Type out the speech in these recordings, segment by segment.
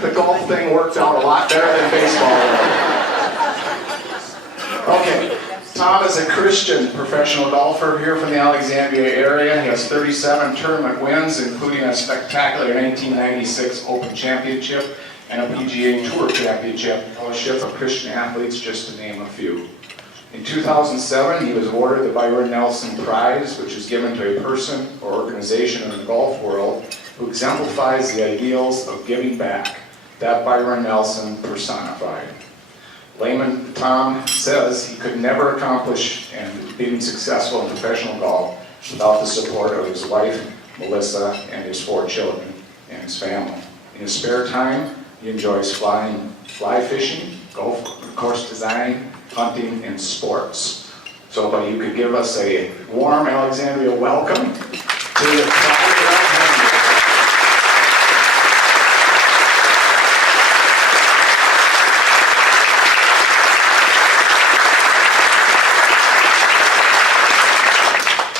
the golf thing worked out a lot better than baseball. Okay, Tom is a Christian professional golfer here from the Alexandria area. He has 37 tournament wins, including a spectacular 1996 Open Championship and a PGA Tour Championship, Fellowship of Christian Athletes, just to name a few. In 2007, he was awarded the Byron Nelson Prize, which is given to a person or organization in the golf world who exemplifies the ideals of giving back, that Byron Nelson personified. Lehman Tom says he could never accomplish and being successful in professional golf without the support of his wife, Melissa, and his 4 children and his family. In his spare time, he enjoys fly fishing, golf course design, hunting, and sports. So if you could give us a warm Alexandria welcome to the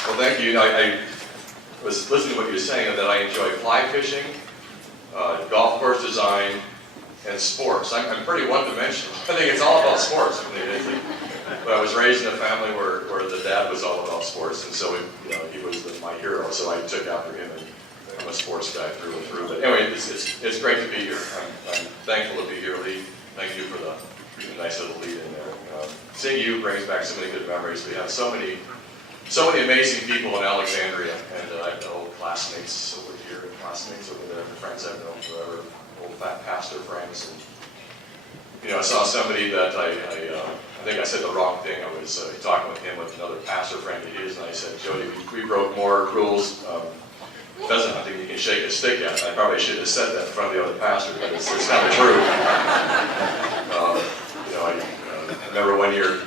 Well, thank you. I was listening to what you were saying, that I enjoy fly fishing, golf course design, and sports. I'm pretty one-dimensional. I think it's all about sports. But I was raised in a family where the dad was all about sports, and so he was my hero. So I took after him, and I'm a sports guy through and through. But anyway, it's great to be here. I'm thankful to be here, Lee. Thank you for the nice little lead in there. Seeing you brings back so many good memories. We have so many amazing people in Alexandria, and I know classmates over here, and classmates over there, and friends I've known forever. Old fat pastor friends, and I saw somebody that I think I said the wrong thing. I was talking with him with another pastor friend of his, and I said, Jody, we broke more rules pheasant hunting you can shake a stick at. I probably should have said that in front of the other pastor, but it's kind of true. I remember one year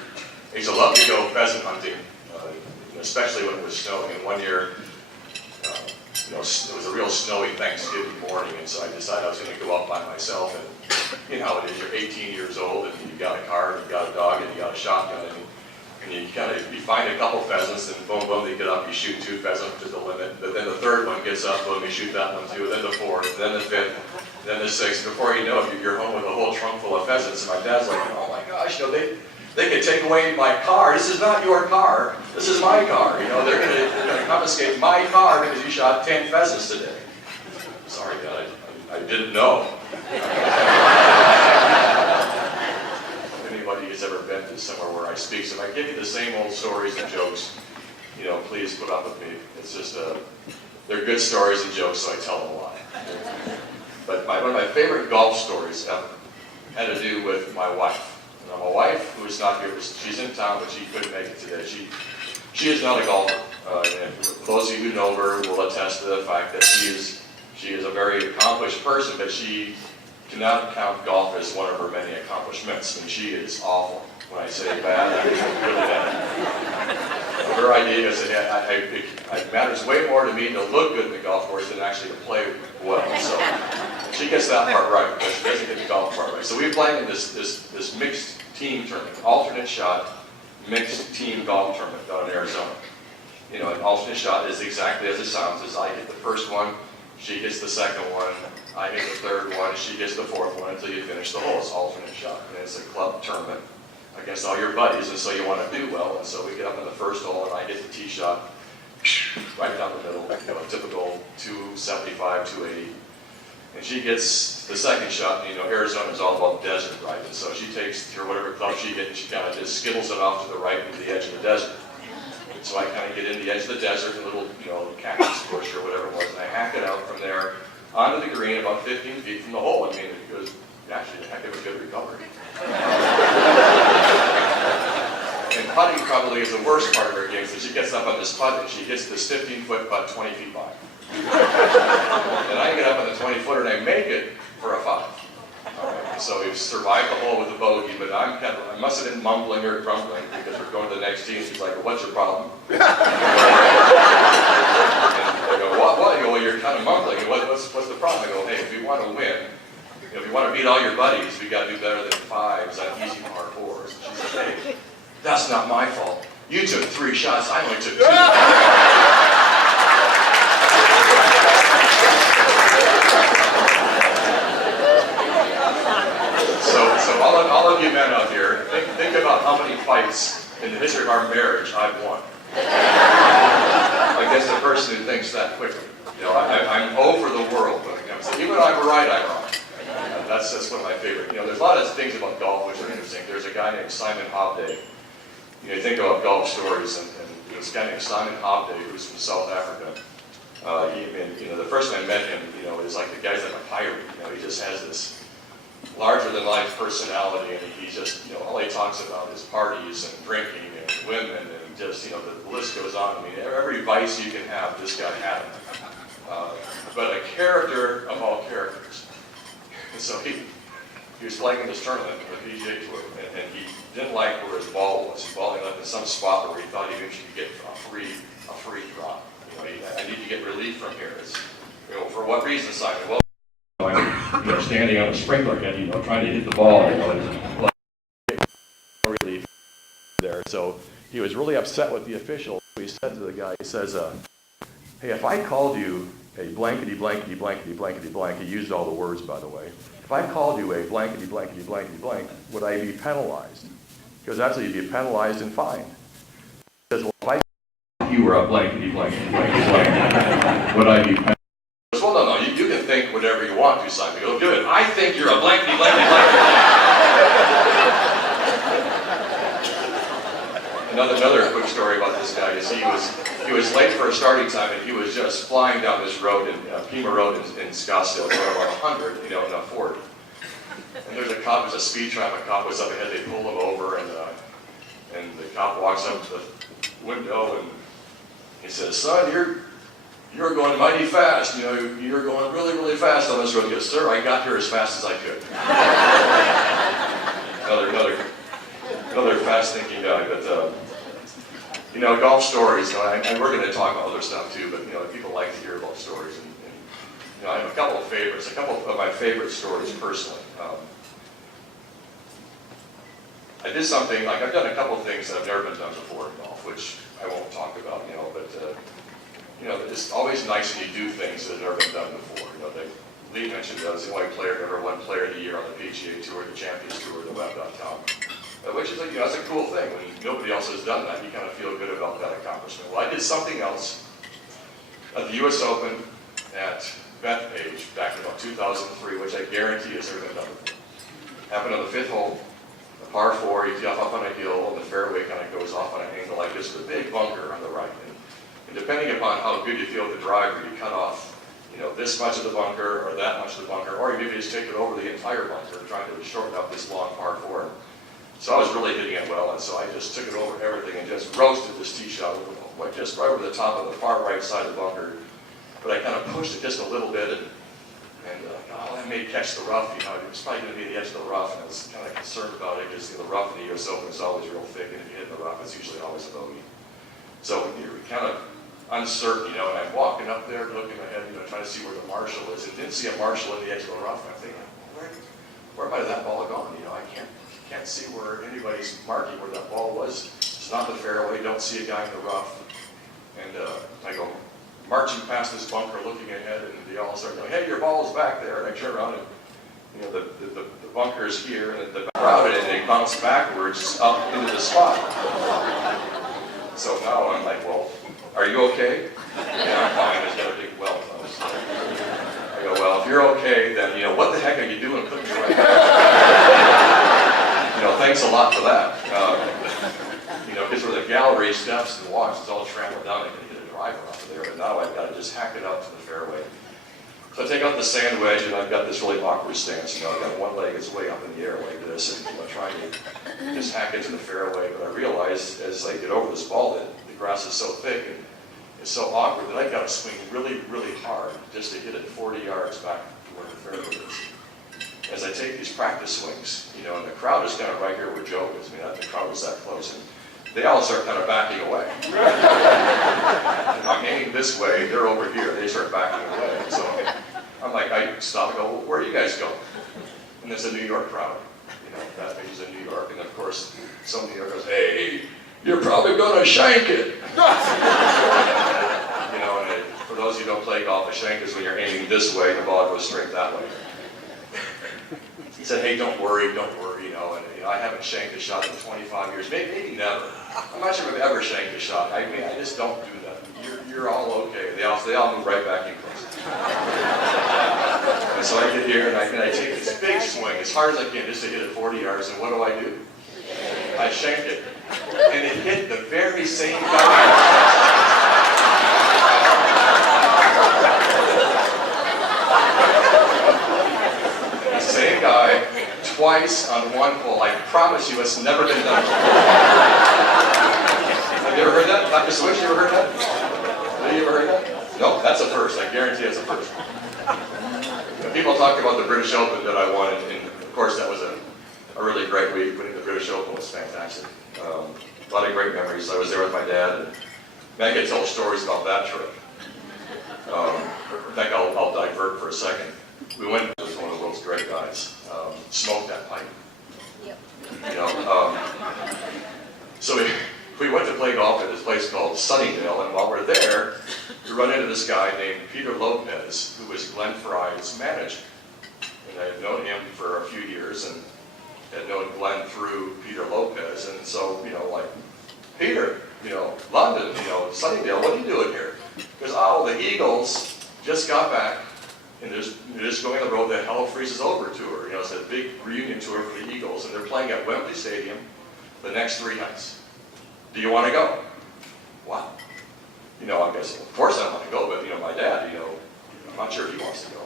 I used to love to go pheasant hunting, especially when it was snowing. And one year. It was a real snowy Thanksgiving morning, and so I decided I was going to go out by myself. And you know how it is, you're 18 years old, and you got a car, and you got a dog, and you got a shotgun, and you find a couple pheasants, and boom, boom, you get up, you shoot 2 pheasants, which is the limit. But then the third one gets up, boom, you shoot that one too, then the 4th, then the 5th, then the 6th. Before you know it, you're home with a whole trunk full of pheasants, and my dad's like, oh my gosh, they could take away my car. This is not your car. This is my car. They're going to confiscate my car because you shot 10 pheasants today. Sorry, Dad, I didn't know. If anybody has ever been to somewhere where I speak, so if I give you the same old stories and jokes, please put up with me. It's just, they're good stories and jokes, so I tell them a lot. But one of my favorite golf stories had to do with my wife. My wife, who is not here, she's in town, but she couldn't make it today. She is not a golfer. And for those of you who know her will attest to the fact that she is a very accomplished person, but she cannot count golf as one of her many accomplishments. I mean, she is awful. When I say bad, I mean really bad. Her idea is that it matters way more to me to look good in the golf course than actually to play well. So she gets that part right, but she doesn't get the golf part right. So we play in this mixed team tournament, alternate shot, mixed team golf tournament down in Arizona. An alternate shot is exactly as it sounds. As I hit the first one, she gets the second one, I hit the third one, she gets the 4th one until you finish the hole. It's alternate shot. And it's a club tournament against all your buddies, and so you want to do well. And so we get up in the first hole, and I hit the tee shot right down the middle, typical 275, 280. And she gets the second shot, and Arizona is all about desert, right? And so she takes her whatever club she gets, and she kind of just skittles it off to the right into the edge of the desert. And so I kind of get in the edge of the desert, a little, cactus bush or whatever it was, and I hack it out from there onto the green about 15 feet from the hole. I mean, it was actually a heck of a good recovery. And putting probably is the worst part of her game, so she gets up on this putt, and she hits this 15-foot putt 20 feet by. And I get up on the 20-footer and I make it for a 5. Right, so we've survived the hole with a bogey, but I must have been mumbling or grumbling because we're going to the next tee, and she's like, well, what's your problem? And I go, what? I go, well, you're kind of mumbling. What's the problem? I go, hey, if you want to win, if you want to beat all your buddies, we got to do better than 5s on easy par 4s. She said, hey, that's not my fault. You took 3 shots, I only took 2. all of you men out here, think about how many fights in the history of our marriage I've won. Against a person who thinks that quickly. You know, I'm over the world when it comes to, even when I'm right, I'm wrong. That's one of my favorite. You know, there's a lot of things about golf which are interesting. There's a guy named Simon Hobday. You know, you think about golf stories, and this guy named Simon Hobday, who's from South Africa. The first time I met him, you know, is like the guy's like a pirate. You know, he just has this larger-than-life personality, and he just, you know, all he talks about is parties and drinking and women, and just, you know, the list goes on. I mean, every vice you can have, this guy had it. But a character of all characters. And so he was playing in this tournament, the PGA Tour, and he didn't like where his ball was. His ball ended up in some spot where he thought he eventually could get a free drop. You know, I need to get relief from here. It's, you know, for what reason, Simon? Well, I'm, you know, standing on a sprinkler head, you know, trying to hit the ball, you know, and relief there. So he was really upset with the official. He said to the guy, he says, hey, if I called you a blankety blankety blankety blankety blank, he used all the words, by the way. If I called you a blankety blankety blankety blank, would I be penalized? Because actually you'd be penalized and fined. He says, well, if I called you were a blankety blankety blankety blank, would I be penalized? Well, no, you can think whatever you want to, Simon. Go do it. I think you're a blankety blankety blankety blank. Another quick story about this guy is he was late for a starting time, and he was just flying down this road in Pima Road in Scottsdale, going about 100, you know, in a Ford. And there's a cop, there's a speed trap. A cop was up ahead. They pull him over, and the cop walks up to the window and he says, "Son, you're going mighty fast. You know, you're going really, really fast on this road." He goes, "Sir, I got here as fast as I could." Another fast-thinking guy, but you know, golf stories. You know, and we're going to talk about other stuff too. But you know, people like to hear about stories, and you know, I have a couple of favorites. A couple of my favorite stories personally. I did something like I've done a couple of things that have never been done before in golf, which I won't talk about. You know, but you know, it's always nice when you do things that have never been done before. You know, Lee mentioned I was the only player ever won Player of the Year on the PGA Tour, the Champions Tour, the Web.com. Which is, you know, that's a cool thing. When nobody else has done that, you kind of feel good about that accomplishment. Well, I did something else at the U.S. Open at Bethpage back in about 2003, which I guarantee has never been done before. Happened on the 5th hole, a par 4, you tee off up on a hill, and the fairway kind of goes off on an angle like this with a big bunker on the right. And depending upon how good you feel with the driver, you cut off, you know, this much of the bunker or that much of the bunker, or you maybe just take it over the entire bunker, trying to shorten up this long par 4. So I was really hitting it well, and so I just took it over everything and just roasted this tee shot like just right over the top of the far right side of the bunker. But I kind of pushed it just a little bit, and oh, I may catch the rough. You know, it was probably going to be the edge of the rough, and I was kind of concerned about it because, you know, the rough in the U.S. Open is always real thick, and if you hit the rough, it's usually always a bogey. So you're kind of uncertain, you know, and I'm walking up there, looking ahead, you know, trying to see where the marshal is, and didn't see a marshal in the edge of the rough, and I'm thinking, where might have that ball gone? You know, I can't see where anybody's marking where that ball was. It's not the fairway, don't see a guy in the rough. And I go marching past this bunker, looking ahead, and they all start going, "Hey, your ball's back there." And I turn around, and you know, the bunker's here, and the crowd, and they bounce backwards up into the spot. So now I'm like, "Well, are you okay?" "Yeah, I'm fine. I just got a big welt on this thing." I go, "Well, if you're okay, then, you know, what the heck are you doing putting your right You know, thanks a lot for that." You know, because where the gallery steps and walks, it's all trampled down. I can hit a driver off of there, but now I've got to just hack it out to the fairway. So I take out the sand wedge, and I've got this really awkward stance. You know, I've got one leg is way up in the air like this, and you know, trying to just hack it to the fairway. But I realize as I get over this ball that the grass is so thick and it's so awkward that I've got to swing really, really hard just to hit it 40 yards back to where the fairway is. As I take these practice swings, you know, and the crowd is kind of right here where Joe is. I mean, the crowd was that close, and they all start kind of backing away. I'm aiming this way, they're over here, they start backing away. So I'm like, I stop and go, "Well, where are you guys going?" And there's a New York crowd. You know, that means in New York, and of course, some New Yorkers, "Hey, you're probably going to shank it." You know, and for those who don't play golf, a shank is when you're aiming this way, and the ball goes straight that way. he said, hey, don't worry, and I haven't shanked a shot in 25 years, maybe never. I'm not sure if I've ever shanked a shot. I mean, I just don't do that. You're all okay. They all move right back in close. And so I get here and I take this big swing as hard as I can just to hit it 40 yards, and what do? I shanked it. And it hit the very same guy. The same guy, twice on one hole. I promise you it's never been done before. Have you ever heard that? Dr. Switch, you ever heard that? Have you ever heard that? No, that's a first. I guarantee it's a first. People talk about the British Open that I won, and of course that was a really great week. Winning the British Open was fantastic. A lot of great memories. I was there with my dad, and I could tell stories about that trip. In fact, I'll divert for a second. We went with one of the world's great guys. Smoked that pipe. Yep. So we went to play golf at this place called Sunnydale, and while we're there, we run into this guy named Peter Lopez, who was Glenn Fry's manager. And I had known him for a few years, and had known Glenn through Peter Lopez, and so, like, Peter, London, Sunnydale, what are you doing here? Because, the Eagles just got back, and they're just going on the road, the Hell Freezes Over tour. It's a big reunion tour for the Eagles, and they're playing at Wembley Stadium the next 3 nights. Do you want to go? Wow. I guess, of course I want to go, but, my dad, I'm not sure if he wants to go.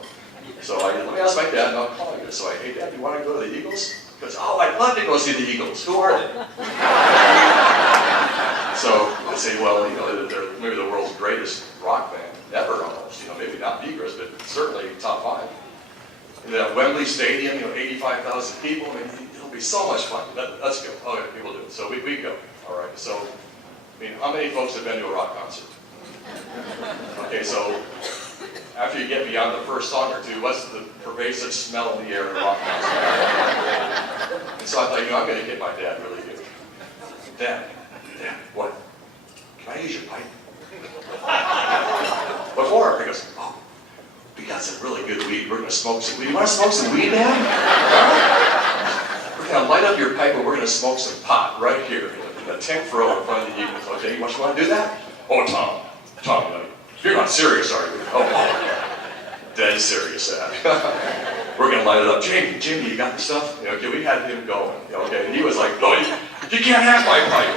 So let me ask my dad, and I'll call you. So hey, Dad, do you want to go to the Eagles? He goes, I'd love to go see the Eagles. Who are they? So I say, well, they're maybe the world's greatest rock band ever, almost. Maybe not the greatest, but certainly top 5. And at Wembley Stadium, 85,000 people. It'll be so much fun. Let's go. Okay, people do it. So we go. All right. So, how many folks have been to a rock concert? Okay, so after you get beyond the first song or two, what's the pervasive smell in the air in a rock concert? And so I thought, I'm going to get my dad really good. Dad, what? Can I use your pipe? What for? He goes, we got some really good weed. We're going to smoke some weed. You want to smoke some weed, Dad? We're going to light up your pipe and we're going to smoke some pot right here in the 10th row in front of the Eagles. Okay, you want to do that? Oh, Tom, you're not serious, are you? Oh, dead serious, Dad. We're going to light it up. Jamie, you got the stuff? Okay, we had him going. Okay, and he was like, no, you can't have my pipe.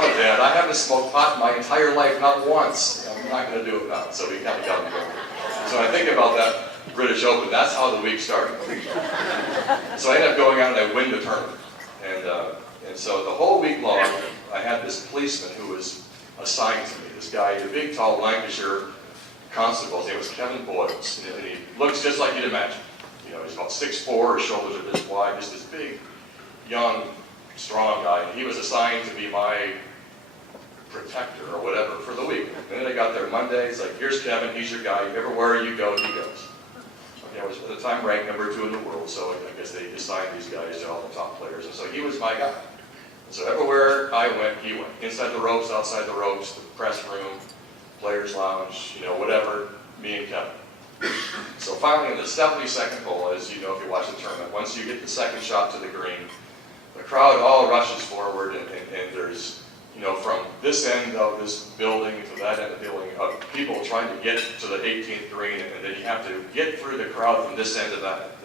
Oh, Dad, I haven't smoked pot my entire life, not once. I'm not going to do it now. So we kind of got him going. So when I think about that British Open, that's how the week started. So I ended up going out and I win the tournament. And so the whole week long, I had this policeman who was assigned to me. This guy, the big, tall Lancashire constable. His name was Kevin Boyles. And he looks just like you'd imagine. He's about 6'4", his shoulders are this wide, just this big, young, strong guy. And he was assigned to be my protector or whatever for the week. And then I got there Monday. He's like, here's Kevin, he's your guy. Everywhere you go, he goes. Okay, I was at the time ranked number 2 in the world, so I guess they assigned these guys to all the top players. And so he was my guy. And so everywhere I went, he went. Inside the ropes, outside the ropes, the press room, players' lounge, whatever, me and Kevin. So finally in the 72nd hole, as you know if you watch the tournament, once you get the second shot to the green, the crowd all rushes forward and there's, from this end of this building to that end of the building, people trying to get to the 18th green, and then you have to get through the crowd from this end to that.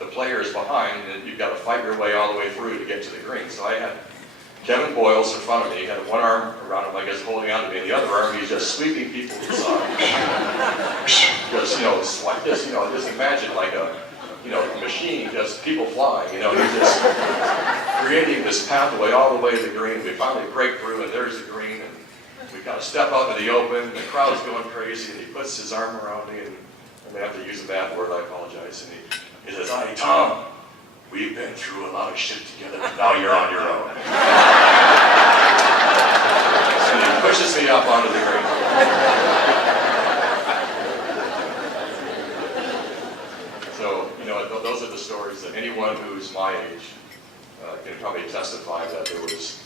The players behind, and you've got to fight your way all the way through to get to the green. So I had Kevin Boyles in front of me. He had one arm around him, I guess, holding on to me, and the other arm, he's just sweeping people aside. Just, it's like this, just imagine like a machine, just people flying, he's just creating this pathway all the way to the green. We finally break through, and there's the green, and we kind of step out to the open, and the crowd's going crazy, and he puts his arm around me, and I may have to use a bad word, I apologize, and he says, "Hey, Tom, we've been through a lot of shit together, but now you're on your own." And he pushes me up onto the green. So, those are the stories that anyone who's my age can probably testify that there was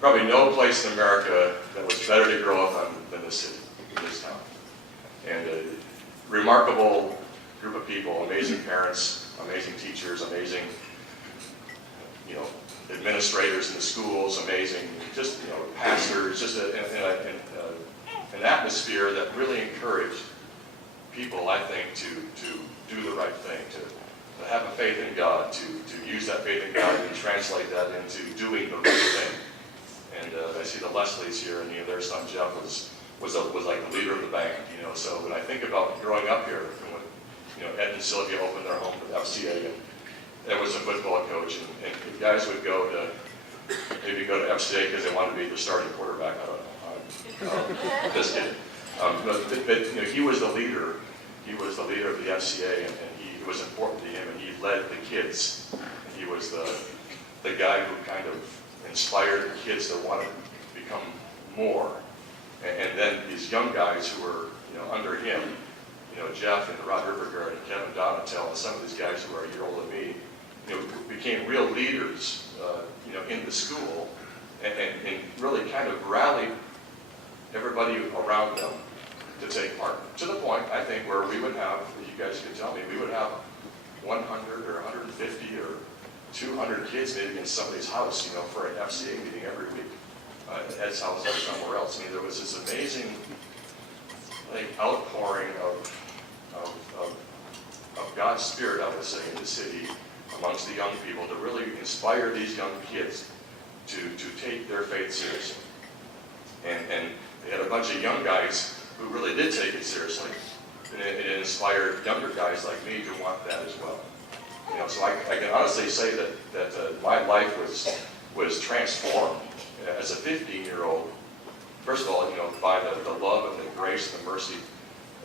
probably no place in America that was better to grow up on than this city, this town. And a remarkable group of people, amazing parents, amazing teachers, amazing, administrators in the schools, amazing, just, pastors, just an atmosphere that really encouraged people, I think, to do the right thing, to have a faith in God, to use that faith in God and translate that into doing the right thing. And I see the Leslies here, and their son Jeff was like the leader of the band. So when I think about growing up here, when Ed and Sylvia opened their home for the FCA, and there was a football coach, and the guys would maybe go to FCA because they wanted to be the starting quarterback. I don't know. Just kidding. But he was the leader. He was the leader of the FCA, and it was important to him, and he led the kids. And he was the guy who kind of inspired the kids to want to become more. And then these young guys who were under him, Jeff and Rod Rippergard and Kevin Donatel and some of these guys who are a year older than me, became real leaders, in the school, and really kind of rallied everybody around them to take part. To the point, I think, where we would have, if you guys could tell me, we would have 100 or 150 or 200 kids maybe in somebody's house, for an FCA meeting every week. At Ed's house or somewhere else. There was this amazing, outpouring of God's Spirit, I would say, in the city amongst the young people to really inspire these young kids to take their faith seriously. And they had a bunch of young guys who really did take it seriously. And it inspired younger guys like me to want that as well. So I can honestly say that my life was transformed as a 15-year-old. First of all, by the love and the grace and the mercy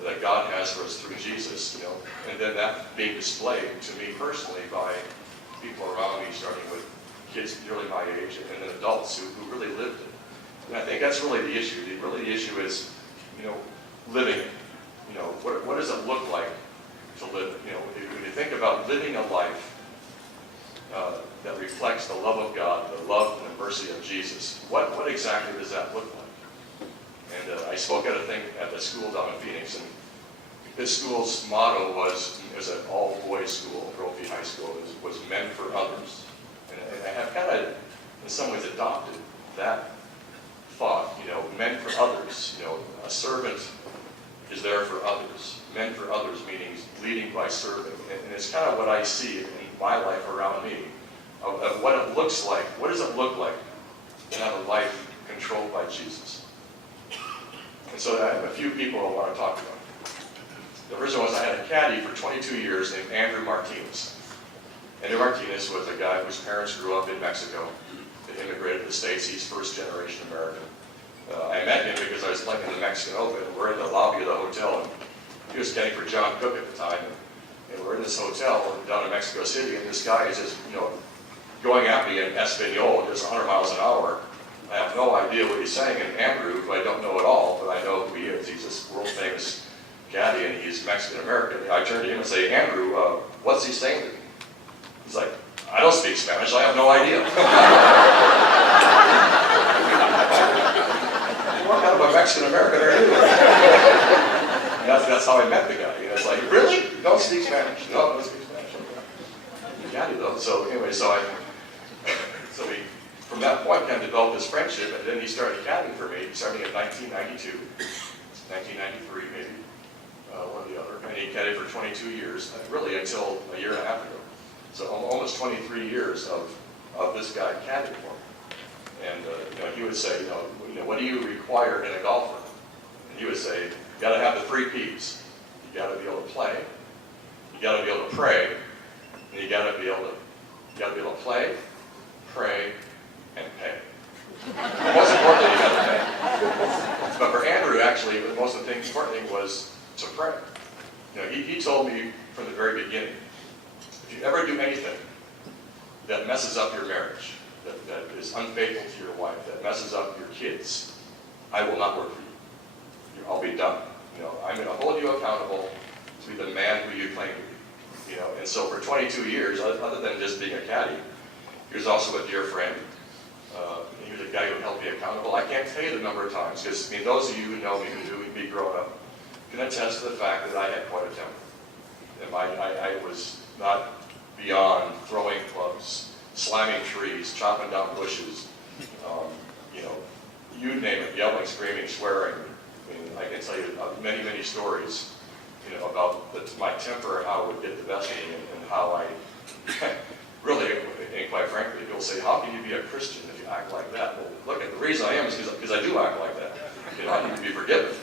that God has for us through Jesus, and then that being displayed to me personally by people around me, starting with kids nearly my age and then adults who really lived it. And I think that's really the issue. The issue is, living it. What does it look like to live? When you think about living a life that reflects the love of God, the love and the mercy of Jesus, what exactly does that look like? And I spoke at a thing at the school down in Phoenix, and this school's motto was, it was an all-boys school, Brophy High School, was men for others. And I have kind of, in some ways, adopted that thought, men for others. A servant is there for others. Men for others, meaning leading by serving. And it's kind of what I see in my life around me, of what it looks like. What does it look like to have a life controlled by Jesus? And so I have a few people I want to talk about. The first one was I had a caddy for 22 years named Andrew Martinez. Andrew Martinez was a guy whose parents grew up in Mexico. They immigrated to the States. He's first-generation American. I met him because I was playing in the Mexican Open. We're in the lobby of the hotel, and he was caddying for John Cook at the time. And we're in this hotel down in Mexico City, and this guy is just, going at me in Espanol, just 100 miles an hour. I have no idea what he's saying, and Andrew, who I don't know at all, but I know who he is. He's this world-famous caddy, and he's Mexican-American. I turn to him and say, Andrew, what's he saying to me? He's like, I don't speak Spanish, I have no idea. What kind of a Mexican-American are you? That's how I met the guy. It's like, really? You don't speak Spanish? No, I don't speak Spanish. Caddy, though. So anyway, so we, from that point, kind of developed this friendship, and then he started caddying for me, starting in 1992, 1993 maybe, one or the other. And he caddied for 22 years, really until a year and a half ago. So almost 23 years of this guy caddying for me. And he would say, what do you require in a golfer? And he would say, you got to have the 3 P's. You got to be able to play, you got to be able to pray, and you got to be able to play, pray, and pay. Most importantly, you got to pay. But for Andrew, actually, the most important thing was to pray. He told me from the very beginning, if you ever do anything that messes up your marriage, that is unfaithful to your wife, that messes up your kids, I will not work for you. I'll be done. I'm going to hold you accountable to be the man who you claim to be. And so for 22 years, other than just being a caddy, he was also a dear friend. He was a guy who held me accountable. I can't tell you the number of times, because those of you who know me, who knew me growing up, can attest to the fact that I had quite a temper. And I was not beyond throwing clubs, slamming trees, chopping down bushes, you name it, yelling, screaming, swearing. I mean, I can tell you many, many stories, about my temper and how it would get the best of me and how I really, and quite frankly, people say, how can you be a Christian if you act like that? Well, look, the reason I am is because I do act like that. I need to be forgiven.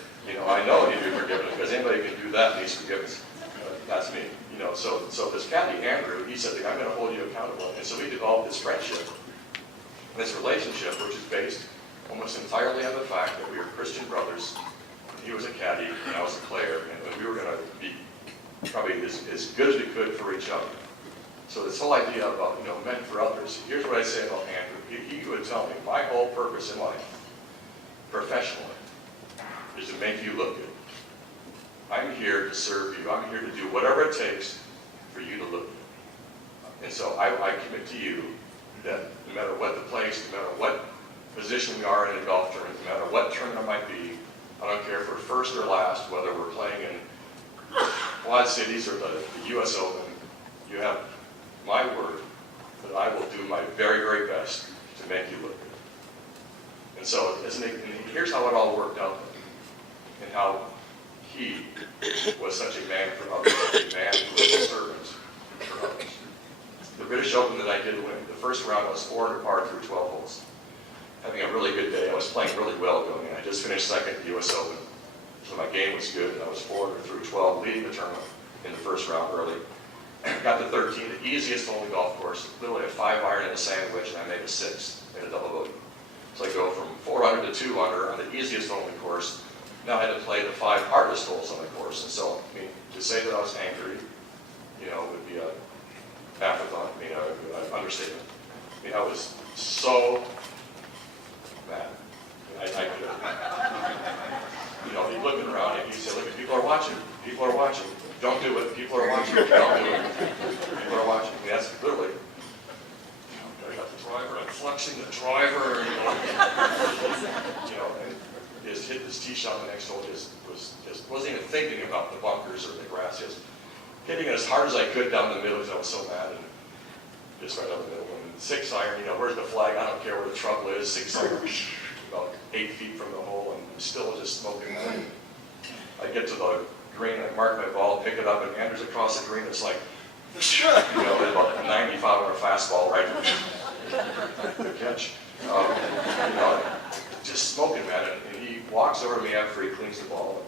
I know I need to be forgiven because anybody can do that needs forgiveness. That's me. So this caddy, Andrew, he said, I'm going to hold you accountable. And so we developed this friendship, this relationship, which is based almost entirely on the fact that we were Christian brothers. He was a caddy and I was a player, and we were going to be probably as good as we could for each other. So this whole idea about, meant for others, here's what I say about Andrew. He would tell me, my whole purpose in life, professionally, is to make you look good. I'm here to serve you. I'm here to do whatever it takes for you to look good. And so I commit to you that no matter what the place, no matter what position we are in a golf tournament, no matter what tournament it might be, I don't care if we're first or last, whether we're playing in Quad Cities or the U.S. Open, you have my word that I will do my very, very best to make you look good. And so, here's how it all worked out, and how he was such a man for others, a man who was a servant for others. The British Open that I did win, the first round was 4 under par through 12 holes. Having a really good day. I was playing really well going in. I just finished second at the U.S. Open, so my game was good. I was 4 under through 12, leading the tournament in the first round early. Got to 13, the easiest only golf course, literally a 5-iron and a sandwich, and I made a 6, made a double bogey. So I go from 4 under to 2 under on the easiest only course. Now I had to play the 5 hardest holes on the course, and so to say that I was angry, would be a afterthought, an understatement. I was so mad. I could he's looking around and he said, look, people are watching. People are watching. Don't do it. People are watching. Don't do it. People are watching. That's literally, I got the driver, I'm flexing the driver, and just hit this tee shot the next hole, just wasn't even thinking about the bunkers or the grass, just hitting it as hard as I could down the middle because I was so mad, and just right down the middle. And 6-iron, where's the flag? I don't care where the trouble is. 6-iron, about 8 feet from the hole, and still just smoking. I get to the green, I mark my ball, pick it up, and Andrew's across the green. It's like, about a 95-hour fastball, right? Good catch. Just smoking, man. And he walks over to me after he cleans the ball.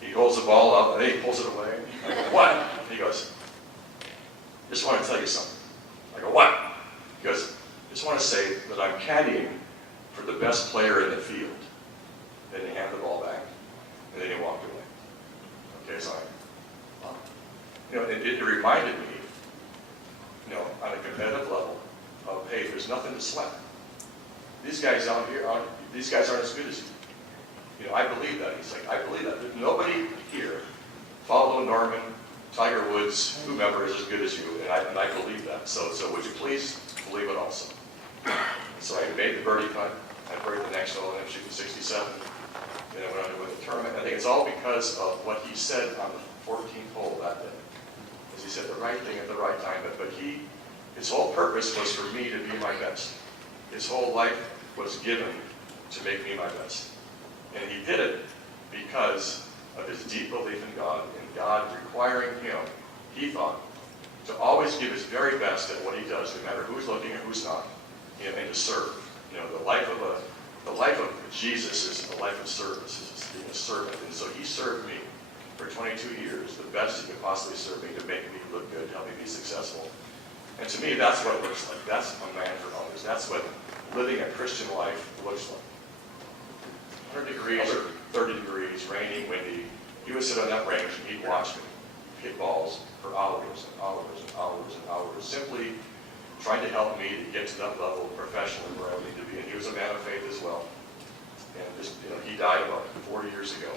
He holds the ball up, and then he pulls it away. I go, what? And he goes, just want to tell you something. I go, what? He goes, just want to say that I'm caddying for the best player in the field. Then he handed the ball back, and then he walked away. Okay, so it reminded me, on a competitive level, of, hey, there's nothing to sweat. These guys out here, these guys aren't as good as you. I believe that. He's like, I believe that. There's nobody here, Faldo, Norman, Tiger Woods, whomever is as good as you, and I believe that. So would you please believe it also? So I made the birdie putt. I birdied the next hole, and I'm shooting 67. Then I went on to win the tournament. I think it's all because of what he said on the 14th hole that day. Because he said the right thing at the right time. But his whole purpose was for me to be my best. His whole life was given to make me my best. And he did it because of his deep belief in God, and God requiring him, he thought, to always give his very best at what he does, no matter who's looking or who's not, and to serve. The life of Jesus is a life of service, is being a servant. And so he served me for 22 years, the best he could possibly serve me, to make me look good, help me be successful. And to me, that's what it looks like. That's a man for others. That's what living a Christian life looks like. 100 degrees or 30 degrees, raining, windy. He would sit on that range and he'd watch me hit balls for hours and hours and hours and hours, simply trying to help me to get to that level professionally where I need to be. And he was a man of faith as well. And just, he died about 40 years ago.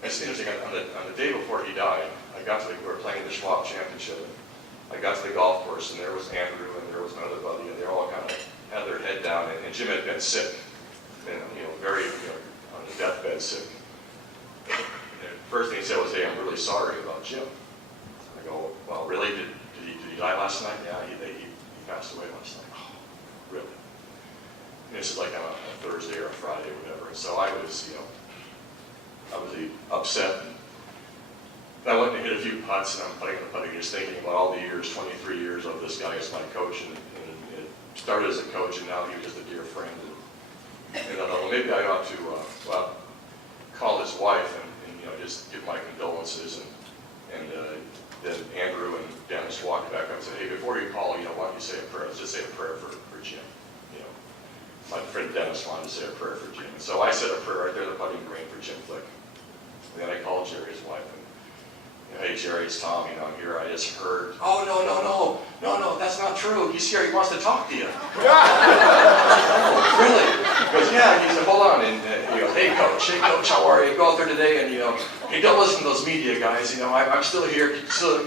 And it's interesting, on the day before he died, we were playing the Schwab Championship. I got to the golf course, and there was Andrew, and there was my other buddy, and they all kind of had their head down, and Jim had been sick, and very, on the deathbed sick. And the first thing he said was, hey, I'm really sorry about Jim. last night? Yeah, he passed away last night. Oh, really? And this is like on a Thursday or a Friday or whatever. And so I was, upset. And I went and hit a few putts, and I'm putting the putting, just thinking about all the years, 23 years of this guy as my coach, and it started as a coach, and now he was just a dear friend. And I thought, well, maybe I ought to, call his wife and just give my condolences. And then Andrew and Dennis walked back up and said, hey, before you call, why don't you say a prayer? Let's just say a prayer for Jim. My friend Dennis wanted to say a prayer for Jim. And so I said a prayer right there in the putting green for Jim Flick. And then I called Jerry's wife. And, hey, Jerry, it's Tom. I'm here. I just heard. Oh, no, that's not true. He's here. He wants to talk to you. Really? He goes, yeah. He said, hold on. And he goes, hey, coach, how are you? Go out there today. And, hey, don't listen to those media guys. I'm still here. Still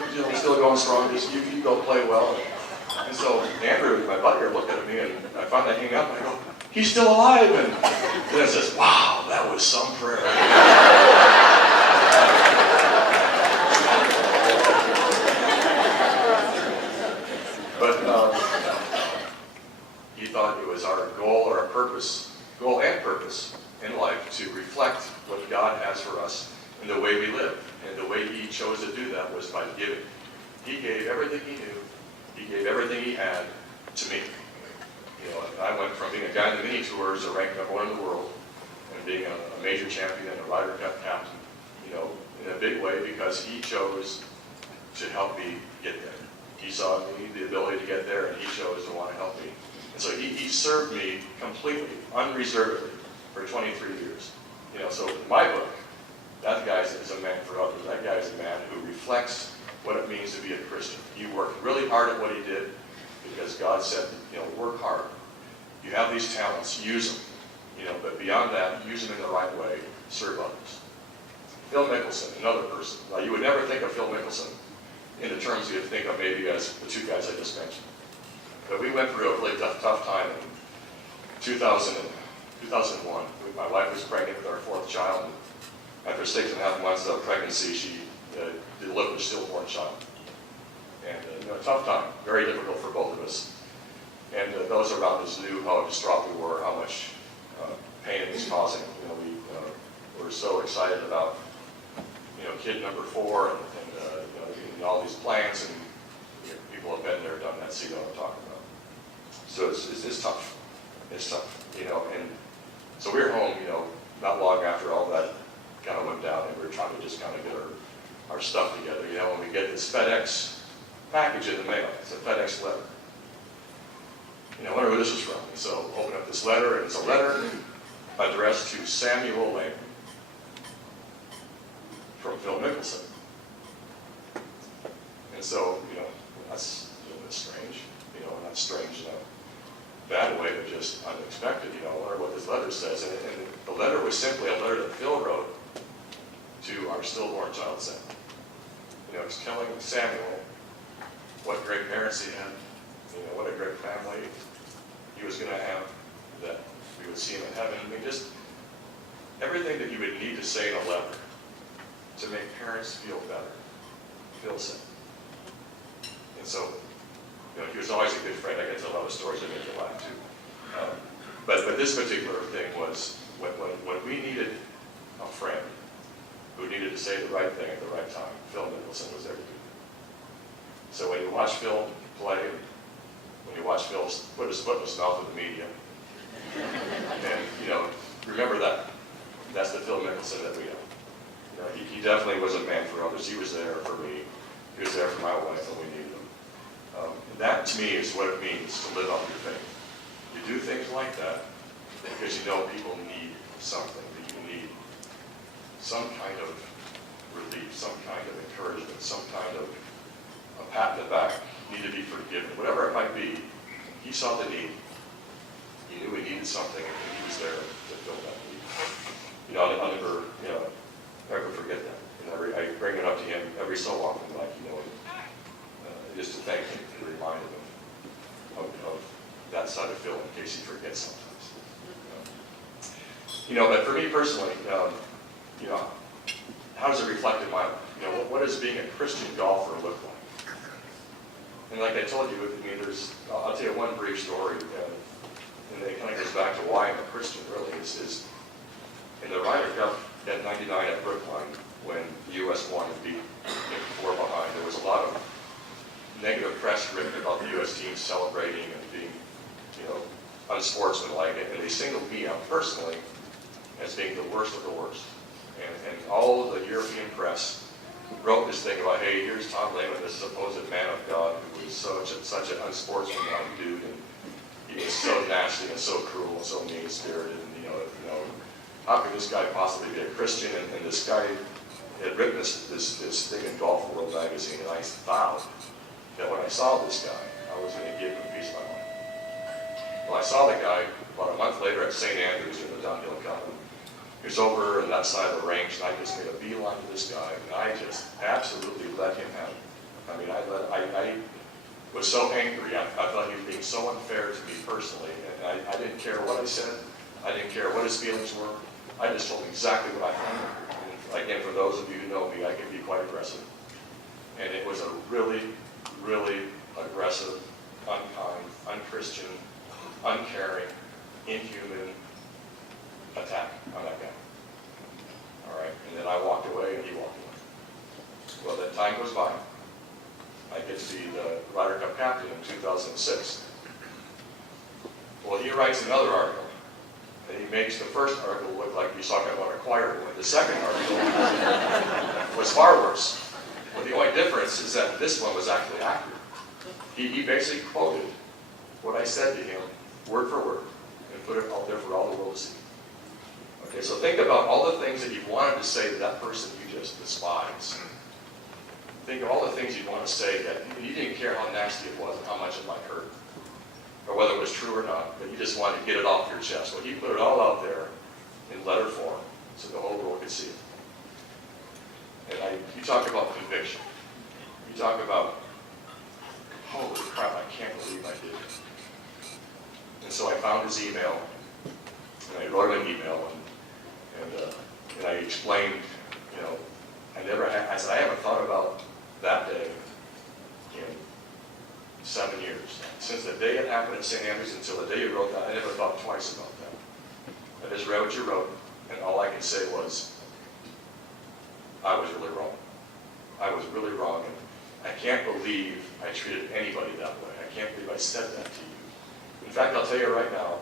going strong. Just you go play well. And so Andrew, my buddy, looked at me, and I finally hang up, and I go, he's still alive. And then it says, wow, that was some prayer. But he thought it was our goal and purpose in life to reflect what God has for us in the way we live. And the way he chose to do that was by giving. He gave everything he knew. He gave everything he had to me. I went from being a guy in the mini tours to ranking up one in the world, and being a major champion and a Ryder Cup captain, in a big way, because he chose to help me get there. He saw in me the ability to get there, and he chose to want to help me. And so he served me completely, unreservedly, for 23 years. So in my book, that guy is a man for others. That guy is a man who reflects what it means to be a Christian. He worked really hard at what he did because God said, work hard. You have these talents, use them. But beyond that, use them in the right way, serve others. Phil Mickelson, another person. Now, you would never think of Phil Mickelson in the terms you'd think of maybe as the two guys I just mentioned. But we went through a really tough time in 2001. My wife was pregnant with our fourth child. After 6.5 months of pregnancy, she delivered a stillborn child. And a tough time, very difficult for both of us. And those around us knew how distraught we were, how much pain it was causing. We were so excited about, kid number 4 and all these plans, and people have been there, done that, see what I'm talking about. So it's tough. It's tough, and so we were home, not long after all that kind of went down, and we were trying to just kind of get our stuff together, when we get this FedEx package in the mail. It's a FedEx letter. I wonder who this is from. So open up this letter, and it's a letter addressed to Samuel Lehman from Phil Mickelson. And so, that's a little bit strange, not strange in a bad way, but just unexpected. I wonder what this letter says. And the letter was simply a letter that Phil wrote to our stillborn child, Sam. It's telling Samuel what great parents he had, what a great family he was going to have, that we would see him in heaven. Just everything that you would need to say in a letter to make parents feel better. Phil said. And so, he was always a good friend. I can tell a lot of stories that make you laugh too. But this particular thing was when we needed a friend who needed to say the right thing at the right time, Phil Mickelson was there to do it. So when you watch Phil play, when you watch Phil put his foot in his mouth with the media, and remember that. That's the Phil Mickelson that we know. He definitely was a man for others. He was there for me. He was there for my wife when we needed him. And that, to me, is what it means to live out your faith. You do things like that because people need something, that you need some kind of relief, some kind of encouragement, some kind of a pat in the back, need to be forgiven, whatever it might be. He saw the need. He knew we needed something, and he was there to fill that need. I'll never forget that. I bring it up to him every so often, just to thank him, to remind him of that side of Phil in case he forgets sometimes. But for me personally, how does it reflect in my life? What does being a Christian golfer look like? And like I told you, I mean, I'll tell you one brief story, and it kind of goes back to why I'm a Christian, really, is in the Ryder Cup at 99 at Brookline, when the U.S. won and beat 4 behind, there was a lot of negative press written about the U.S. team celebrating and being, unsportsmanlike, and they singled me out personally as being the worst of the worst. And all the European press wrote this thing about, hey, here's Tom Lehman, this supposed man of God who was such an unsportsmanlike dude, and he was so nasty and so cruel and so mean-spirited, and how could this guy possibly be a Christian? And this guy had written this thing in Golf World magazine, and I vowed that when I saw this guy, I was going to give him a piece of my mind. Well, I saw the guy about a month later at St. Andrews in the downhill cup. He was over on that side of the range, and I just made a beeline to this guy, and I just absolutely let him have it. I mean, I was so angry. I thought he was being so unfair to me personally, and I didn't care what I said. I didn't care what his feelings were. I just told him exactly what I thought. And again, for those of you who know me, I can be quite aggressive. And it was a really, really aggressive, unkind, unchristian, uncaring, inhuman attack on that guy. All right, and then I walked away and he walked away. Well, then time goes by. I get to be the Ryder Cup captain in 2006. Well, he writes another article, and he makes the first article look like he's talking about a choir boy. The second article was far worse. Well, the only difference is that this one was actually accurate. He basically quoted what I said to him, word for word, and put it out there for all the world to see. Okay, so think about all the things that you wanted to say to that person you just despise. Think of all the things you'd want to say that you didn't care how nasty it was and how much it might hurt, or whether it was true or not, but you just wanted to get it off your chest. Well, he put it all out there in letter form so the whole world could see it. And you talk about conviction. You talk about, holy crap, I can't believe I did it. And so I found his email, and I wrote him an email, and I explained, I said, I haven't thought about that day in 7 years. Since the day it happened at St. Andrews until the day you wrote that, I never thought twice about that. I just read what you wrote, and all I could say was, I was really wrong. I was really wrong, and I can't believe I treated anybody that way. I can't believe I said that to you. In fact, I'll tell you right now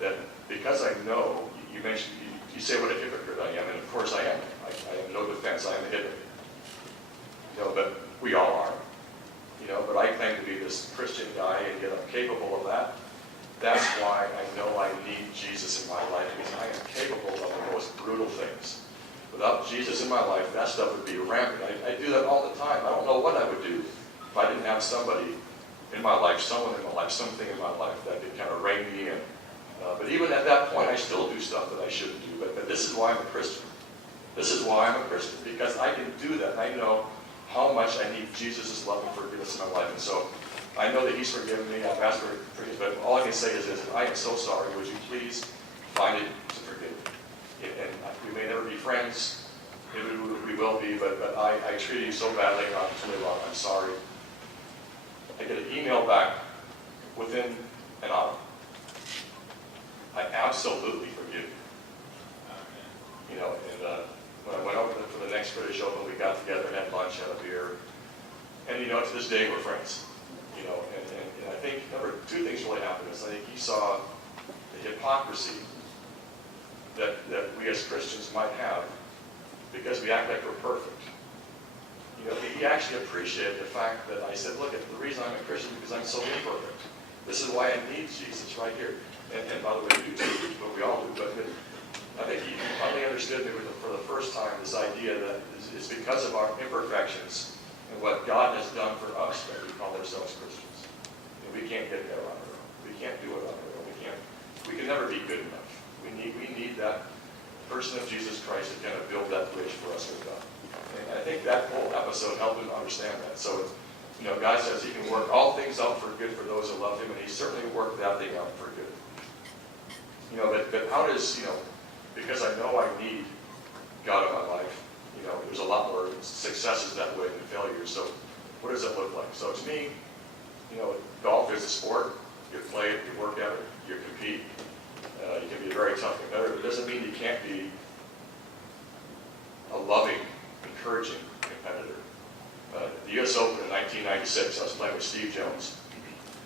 that because I know, you mentioned, you say what a hypocrite I am, and of course I am. I have no defense, I am a hypocrite. But we all are. But I claim to be this Christian guy, and yet I'm capable of that. That's why I know I need Jesus in my life, because I am capable of the most brutal things. Without Jesus in my life, that stuff would be rampant. I do that all the time. I don't know what I would do if I didn't have somebody in my life, someone in my life, something in my life that could kind of rein me in. But even at that point, I still do stuff that I shouldn't do. But this is why I'm a Christian. This is why I'm a Christian, because I can do that, and I know how much I need Jesus' love and forgiveness in my life. And so I know that he's forgiven me. I've asked for forgiveness, but all I can say is this: I am so sorry. Would you please find it to forgive me? And we may never be friends. Maybe we will be, but I treated you so badly, and I'm really wrong. I'm sorry. I get an email back within an hour. I absolutely forgive you. And when I went over for the next British Open, we got together, had lunch, had a beer, and to this day we're friends. And I think two things really happened. I think he saw the hypocrisy that we as Christians might have because we act like we're perfect. He actually appreciated the fact that I said, look, the reason I'm a Christian is because I'm so imperfect. This is why I need Jesus right here. And by the way, you do too, but we all do. But I think he finally understood me for the first time this idea that it's because of our imperfections and what God has done for us that we call ourselves Christians. And we can't get there on our own. We can't do it on our own. We can never be good enough. We need that person of Jesus Christ to kind of build that bridge for us with God. And I think that whole episode helped him understand that. So, God says he can work all things out for good for those who love him, and he certainly worked that thing out for good. But how does, because I know I need God in my life, there's a lot more successes that way than failures. So what does that look like? So to me, golf is a sport. You play it, you work at it, you compete. You can be a very tough competitor. It doesn't mean you can't be a loving, encouraging competitor. The U.S. Open in 1996, I was playing with Steve Jones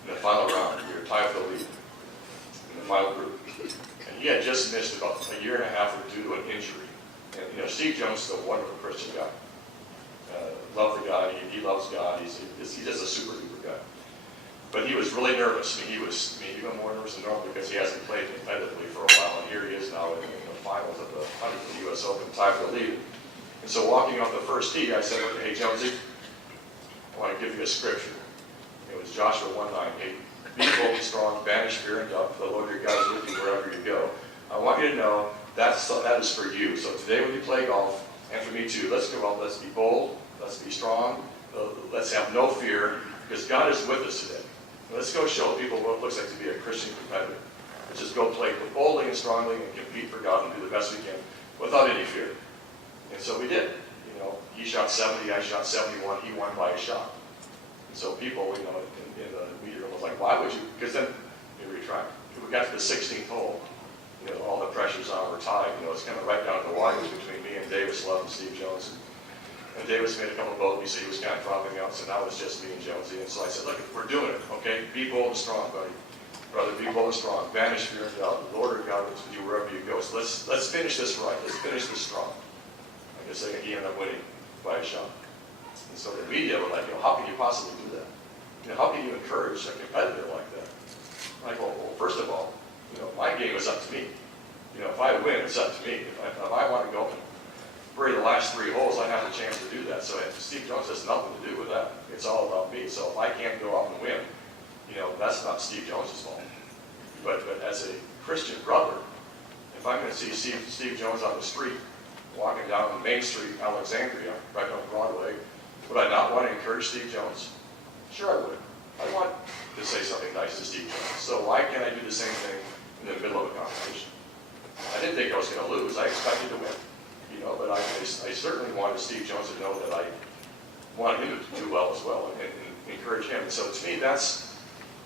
in the final round. We were tied for the lead in the final group. And he had just missed about a year and a half due to an injury. And Steve Jones is a wonderful Christian guy. Love the guy. He loves God. He's just a super duper guy. But he was really nervous. He was even more nervous than normal because he hasn't played competitively for a while. And here he is now in the finals of the 100th U.S. Open, tied for the lead. And so walking off the first tee, I said, "Hey, Jonesy, I want to give you a scripture." It was Joshua 1:9. "Be bold and strong, banish fear and doubt, for the Lord your God is with you wherever you go." I want you to know that is for you. So today when you play golf, and for me too, let's go out, let's be bold, let's be strong, let's have no fear, because God is with us today. Let's go show people what it looks like to be a Christian competitor. Let's just go play boldly and strongly and compete for God and do the best we can without any fear. And so we did. He shot 70, I shot 71, he won by a shot. And so people, in the media room was like, "Why would you?" Because then, we tried. We got to the 16th hole. All the pressure's on, we're tied. It's kind of right down to the wire between me and Davis Love and Steve Jones. And Davis made a couple of bogeys, so he was kind of dropping out, so now it's just me and Jonesy. And so I said, "Look, we're doing it, okay? Be bold and strong, buddy. Brother, be bold and strong. Banish fear and doubt. The Lord our God is with you wherever you go." So let's finish this right. Let's finish this strong. I guess he ended up winning by a shot. And so the media were like, "How can you possibly do that? How can you encourage a competitor like that?" I'm like, well, first of all, my game is up to me. If I win, it's up to me. If I want to go and bury the last 3 holes, I have the chance to do that. So Steve Jones has nothing to do with that. It's all about me. So if I can't go out and win, that's not Steve Jones' fault. But as a Christian brother, if I'm going to see Steve Jones on the street, walking down Main Street, Alexandria, right on Broadway, would I not want to encourage Steve Jones? Sure I would. I want to say something nice to Steve Jones. So why can't I do the same thing in the middle of a competition? I didn't think I was going to lose. I expected to win. But I certainly wanted Steve Jones to know that I wanted him to do well as well and encourage him. And so to me,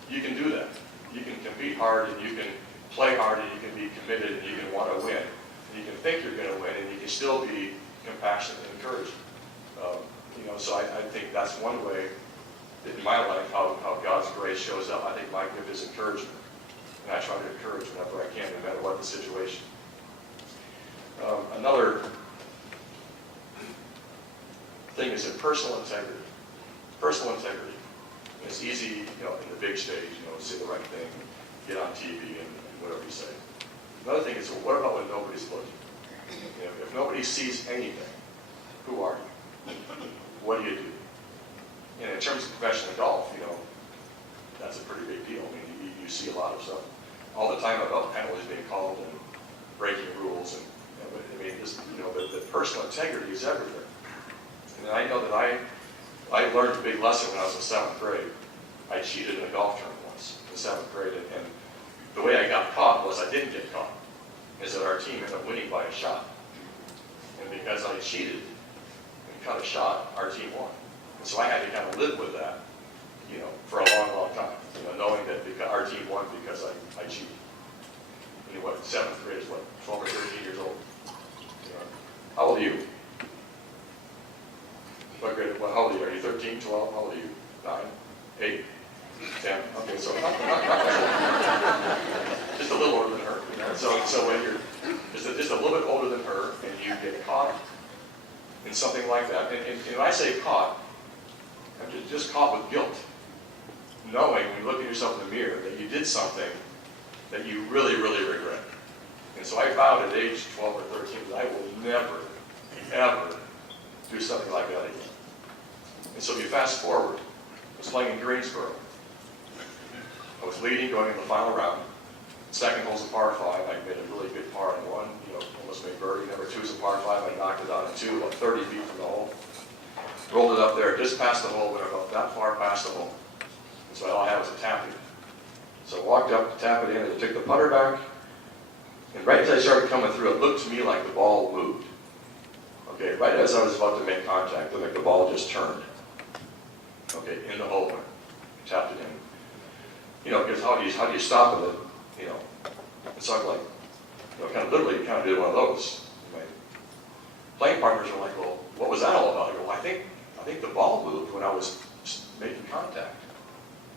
you can do that. You can compete hard and you can play hard and you can be committed and you can want to win. And you can think you're going to win and you can still be compassionate and encouraging. So I think that's one way in my life how God's grace shows up. I think my gift is encouragement. And I try to encourage whenever I can, no matter what the situation. Another thing is in personal integrity. Personal integrity. It's easy, in the big stage, to say the right thing, get on TV and whatever you say. Another thing is, what about when nobody's looking? If nobody sees anything, who are you? What do you do? And in terms of professional golf, that's a pretty big deal. You see a lot of stuff all the time about penalties being called and breaking rules, and the personal integrity is everything. And I know that I learned a big lesson when I was in 7th grade. I cheated in a golf tournament once in 7th grade, and the way I got caught was I didn't get caught. Is that our team ended up winning by a shot, and because I cheated and cut a shot, our team won. And so I had to kind of live with that, for a long, long time. Knowing that because our team won because I cheated. 7th grade is 12 or 13 years old. How old are you? What grade? How old are you? Are you 13, 12? How old are you? 9, 8, 10? Okay, so not just a little older than her. So when you're just a little bit older than her and you get caught in something like that, and when I say caught, I'm just caught with guilt. Knowing when you look at yourself in the mirror that you did something that you really, really regret. And so I vowed at age 12 or 13 that I will never, ever do something like that again. And so if you fast forward, I was playing in Greensboro. I was leading going into the final round. Second hole's a par 5. I made a really good par in 1, almost made birdie. Number 2's a par 5. I knocked it on in 2, about 30 feet from the hole. Rolled it up there, just past the hole, went about that far past the hole. And so all I had was a tap in. So I walked up to tap it in, and I took the putter back, and right as I started coming through, it looked to me like the ball moved. Okay, right as I was about to make contact, like the ball just turned. Okay, in the hole. tapped it in. Because how do you stop with it? And so I'm like, kind of literally kind of did one of those. My playing partners were like, well, what was that all about? I go, well, I think the ball moved when I was making contact.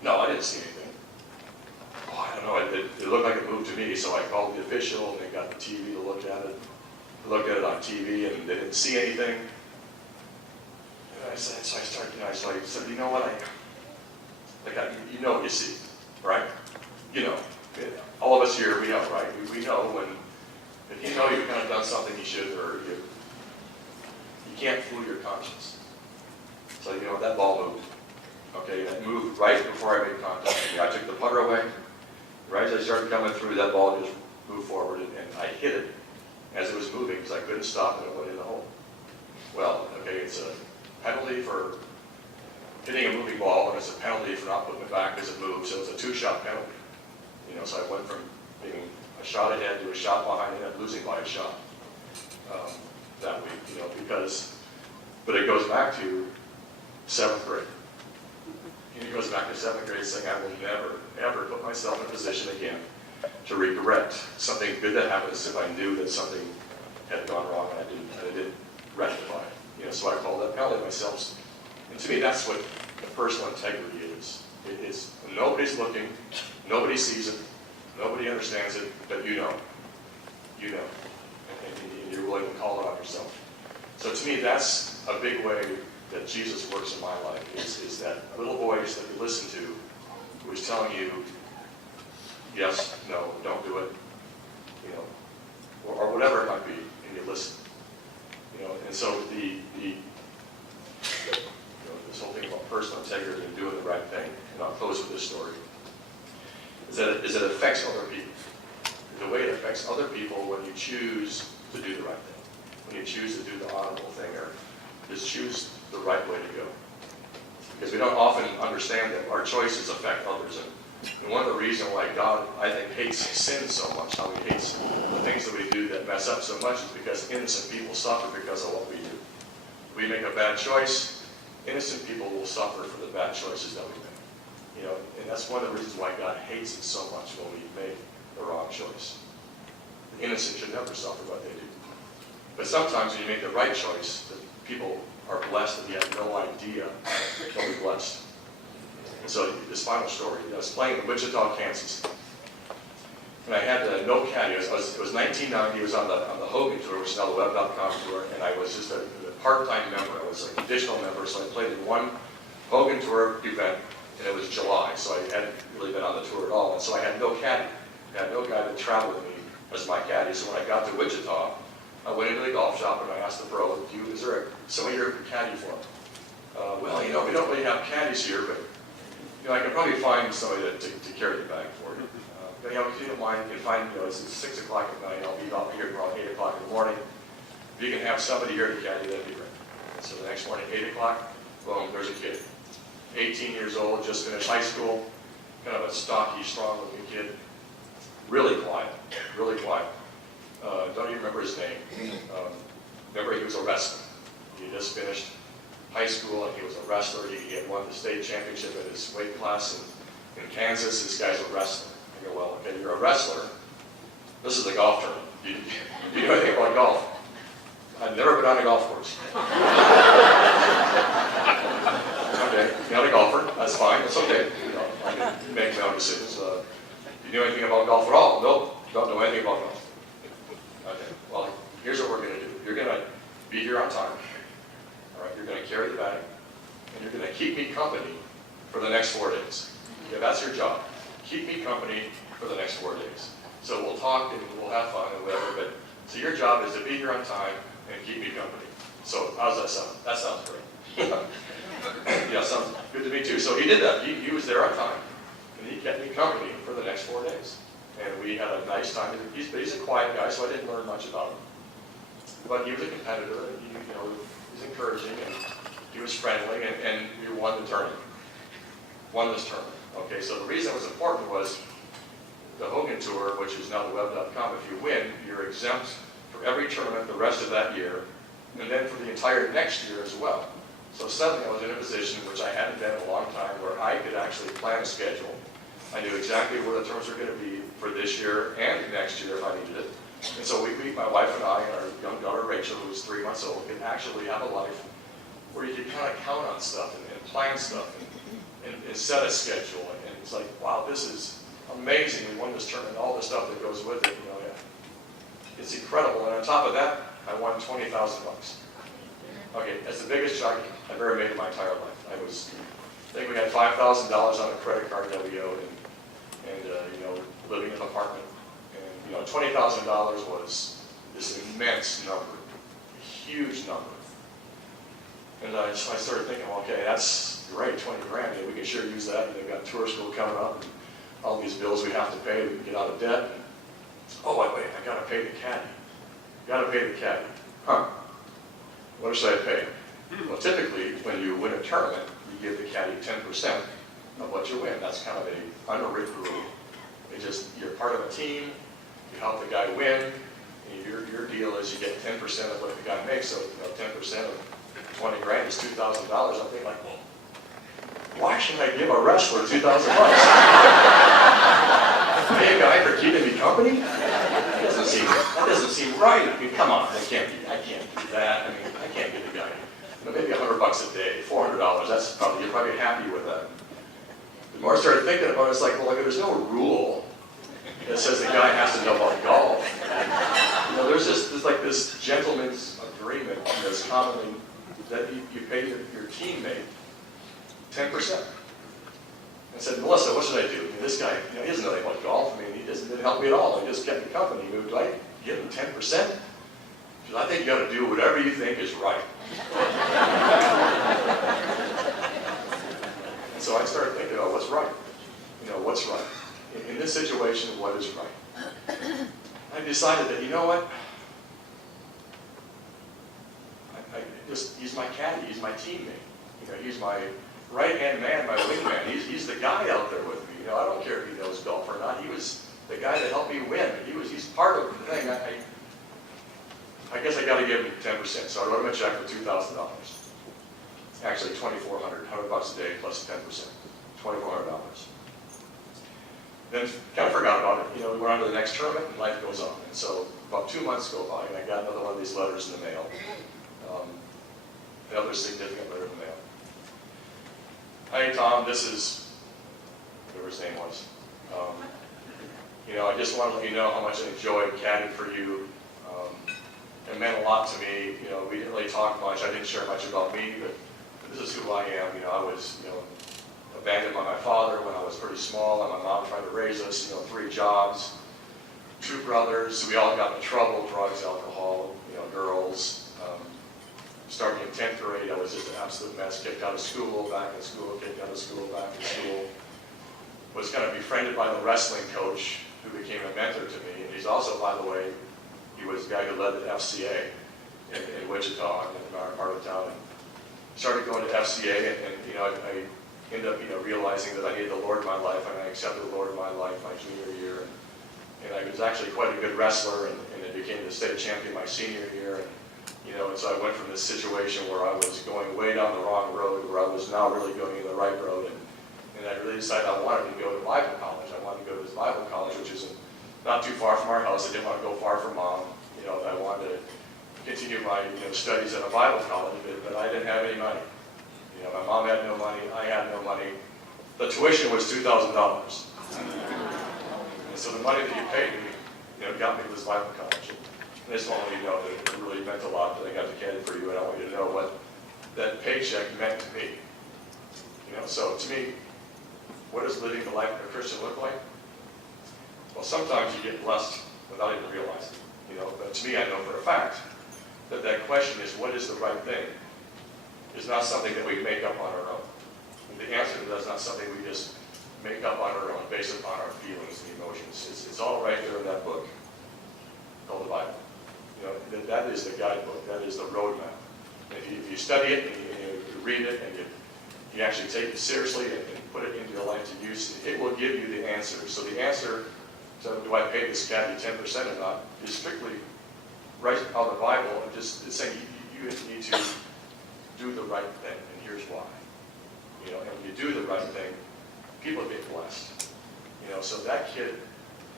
No, I didn't see anything. Oh, I don't know, it looked like it moved to me, so I called the official, and they got the TV to look at it. They looked at it on TV, and they didn't see anything. And I said, so I said, you know what, you know what you see, right? All of us here, we know, right? We know when, if you know you've kind of done something you should, or you can't fool your conscience. So, that ball moved. Okay, it moved right before I made contact. I took the putter away. Right as I started coming through, that ball just moved forward, and I hit it as it was moving because I couldn't stop it and it went in the hole. Well, okay, it's a penalty for hitting a moving ball, and it's a penalty for not putting it back as it moves, so it's a two-shot penalty. So I went from being a shot ahead to a shot behind and losing by a shot that week, but it goes back to 7th grade. It goes back to 7th grade saying, I will never, ever put myself in a position again to regret something good that happens if I knew that something had gone wrong and I didn't rectify it. So I call that penalty myself. And to me, that's what the personal integrity is. It's nobody's looking, nobody sees it, nobody understands it, but you know, and you're willing to call it on yourself. So to me, that's a big way that Jesus works in my life, is that little voice that you listen to who is telling you, yes, no, don't do it, or whatever it might be, and you listen. And so this whole thing about personal integrity and doing the right thing, and I'll close with this story, is that it affects other people. The way it affects other people when you choose to do the right thing, when you choose to do the honorable thing, or just choose the right way to go. Because we don't often understand that our choices affect others. And one of the reasons why God, I think, hates sin so much, how he hates the things that we do that mess up so much, is because innocent people suffer because of what we do. We make a bad choice, innocent people will suffer for the bad choices that we make. And that's one of the reasons why God hates it so much when we make the wrong choice. The innocent should never suffer what they do. But sometimes when you make the right choice, the people are blessed and you have no idea they'll be blessed. And so this final story, I was playing in Wichita, Kansas. And I had no caddy. It was 1990. I was on the Hogan Tour, which is now the Web.com Tour, and I was just a part-time member. I was an additional member, so I played in one Hogan Tour event, and it was July, so I hadn't really been on the tour at all. And so I had no caddy. I had no guy to travel with me as my caddy. So when I got to Wichita, I went into the golf shop and I asked the pro, is there somebody here who can caddy for me? Well, we don't really have caddies here, but I can probably find somebody to carry the bag for you. If you don't mind, you can find, it's 6 o'clock at night, I'll be out here around 8 o'clock in the morning. If you can have somebody here to caddy, that'd be great. So the next morning, 8 o'clock, boom, there's a kid. 18 years old, just finished high school, kind of a stocky, strong-looking kid. Really quiet, really quiet. Don't even remember his name. Remember, he was a wrestler. He just finished high school and he was a wrestler. He had won the state championship in his weight class in Kansas. This guy's a wrestler. I go, well, okay, you're a wrestler. This is a golf tournament. Do you know anything about golf? I've never been on a golf course. Okay, you're not a golfer. That's fine. That's okay. I can make my own decisions. Do you know anything about golf at all? Nope. Don't know anything about golf. Okay, well, here's what we're going to do. You're going to be here on time. All right, you're going to carry the bag, and you're going to keep me company for the next 4 days. Yeah, that's your job. Keep me company for the next 4 days. So we'll talk and we'll have fun and whatever, but so your job is to be here on time and keep me company. So how's that sound? That sounds great. Yeah, sounds good to me too. So he did that. He was there on time, and he kept me company for the next 4 days. And we had a nice time. He's a quiet guy, so I didn't learn much about him. But he was a competitor, and he was encouraging, and he was friendly, and we won the tournament. Won this tournament. Okay, so the reason it was important was the Hogan Tour, which is now the Web.com. If you win, you're exempt for every tournament the rest of that year, and then for the entire next year as well. So suddenly I was in a position which I hadn't been in a long time, where I could actually plan a schedule. I knew exactly where the terms were going to be for this year and next year if I needed it. And so my wife and I and our young daughter Rachel, who was 3 months old, could actually have a life where you could kind of count on stuff and plan stuff and set a schedule. And it's like, wow, this is amazing. We won this tournament, all the stuff that goes with it. It's incredible. And on top of that, I won $20,000. Okay, that's the biggest chunk I've ever made in my entire life. I think we had $5,000 on a credit card that we owed, and living in an apartment. And $20,000 was this immense number, a huge number. And so I started thinking, well, okay, that's great, 20 grand. We can sure use that. We've got tour school coming up, and all these bills we have to pay. We can get out of debt. Oh, wait, I got to pay the caddy. Got to pay the caddy. Huh? What should I pay? Well, typically, when you win a tournament, you give the caddy 10% of what you win. That's kind of an unwritten rule. You're part of a team. You help the guy win. And your deal is you get 10% of what the guy makes. So 10% of 20 grand is $2,000. I'm thinking like, well, why should I give a wrestler $2,000? Pay a guy for keeping me company? That doesn't seem right. I mean, come on, I can't do that. I mean, I can't give the guy maybe $100 a day, $400. You're probably happy with that. The more I started thinking about it, it's like, well, there's no rule that says the guy has to know about golf. There's like this gentleman's agreement that's commonly that you pay your teammate 10%. I said, Melissa, what should I do? I mean, this guy, he doesn't know anything about golf. I mean, he didn't help me at all. He just kept me company. Do I give him 10%? She said, I think you got to do whatever you think is right. And so I started thinking, what's right? What's right? In this situation, what is right? I decided that, you know what? He's my caddy. He's my teammate. He's my right-hand man, my wingman. He's the guy out there with me. I don't care if he knows golf or not. He was the guy that helped me win. He's part of the thing. I guess I got to give him 10%. So I wrote him a check for $2,000. Actually, $2,400, $100 a day plus 10%, $2,400. Then kind of forgot about it. We went on to the next tournament, and life goes on. And so about 2 months go by, and I got another one of these letters in the mail. Another significant letter in the mail. Hey, Tom, this is whatever his name was. I just want to let you know how much I enjoyed caddying for you. It meant a lot to me. We didn't really talk much. I didn't share much about me, but this is who I am. I was, abandoned by my father when I was pretty small, and my mom tried to raise us. 3 jobs, 2 brothers. We all got in trouble: drugs, alcohol, girls. Starting in 10th grade, I was just an absolute mess. Kicked out of school, back in school, kicked out of school, back in school. Was kind of befriended by the wrestling coach who became a mentor to me. And he's also, by the way, he was the guy who led the FCA in Wichita, in our part of town. And started going to FCA, and I ended up realizing that I needed the Lord in my life, and I accepted the Lord in my life my junior year. And I was actually quite a good wrestler, and I became the state champion my senior year. And so I went from this situation where I was going way down the wrong road, where I was now really going in the right road. And I really decided I wanted to go to Bible college. I wanted to go to this Bible college, which is not too far from our house. I didn't want to go far from Mom. I wanted to continue my studies at a Bible college, but I didn't have any money. My mom had no money. I had no money. The tuition was $2,000. And so the money that you paid me, got me to this Bible college. And I just want to let you know that it really meant a lot that I got to caddy for you, and I want you to know what that paycheck meant to me. So to me, what does living the life of a Christian look like? Well, sometimes you get blessed without even realizing. But to me, I know for a fact that question is, what is the right thing, is not something that we make up on our own. And the answer to that is not something we just make up on our own based upon our feelings and emotions. It's all right there in that book called the Bible. That is the guidebook. That is the roadmap. If you study it and you read it and you actually take it seriously and put it into your life to use, it will give you the answer. So the answer to do I pay this caddy 10% or not is strictly right out of the Bible. It's saying you need to do the right thing, and here's why. And when you do the right thing, people get blessed. So that kid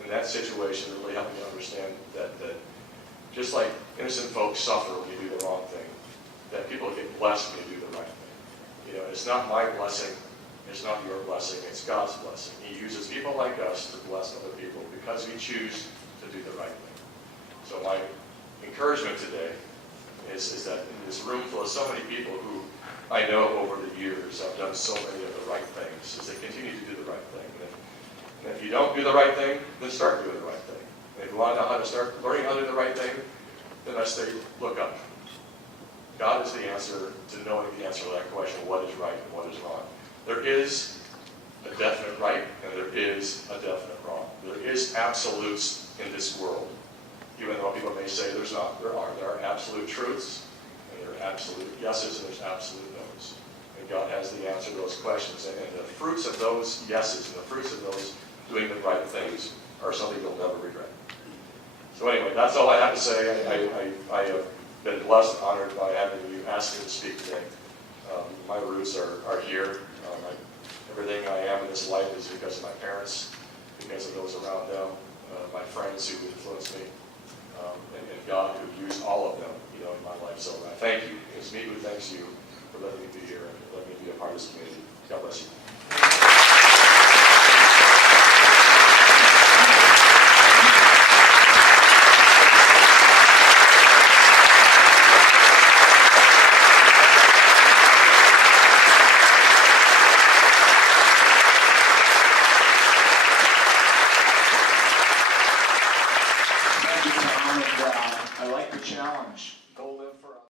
in that situation really helped me understand that just like innocent folks suffer when you do the wrong thing, that people get blessed when you do the right thing. It's not my blessing, it's not your blessing, it's God's blessing. He uses people like us to bless other people because we choose to do the right thing. So my encouragement today is that in this room full of so many people who I know over the years have done so many of the right things, as they continue to do the right thing. And if you don't do the right thing, then start doing the right thing. And if you want to know how to start learning how to do the right thing, then I say, look up. God is the answer to knowing the answer to that question, what is right and what is wrong. There is a definite right and there is a definite wrong. There is absolutes in this world. Even though people may say there's not, there are. There are absolute truths, and there are absolute yeses, and there's absolute no's. And God has the answer to those questions. And the fruits of those yeses and the fruits of those doing the right things are something you'll never regret. So anyway, that's all I have to say. I have been blessed and honored by having you ask me to speak today. My roots are here. Everything I am in this life is because of my parents, because of those around them, my friends who influenced me, and God who used all of them, in my life. So I thank you. It's me who thanks you for letting me be here and letting me be a part of this community. God bless you.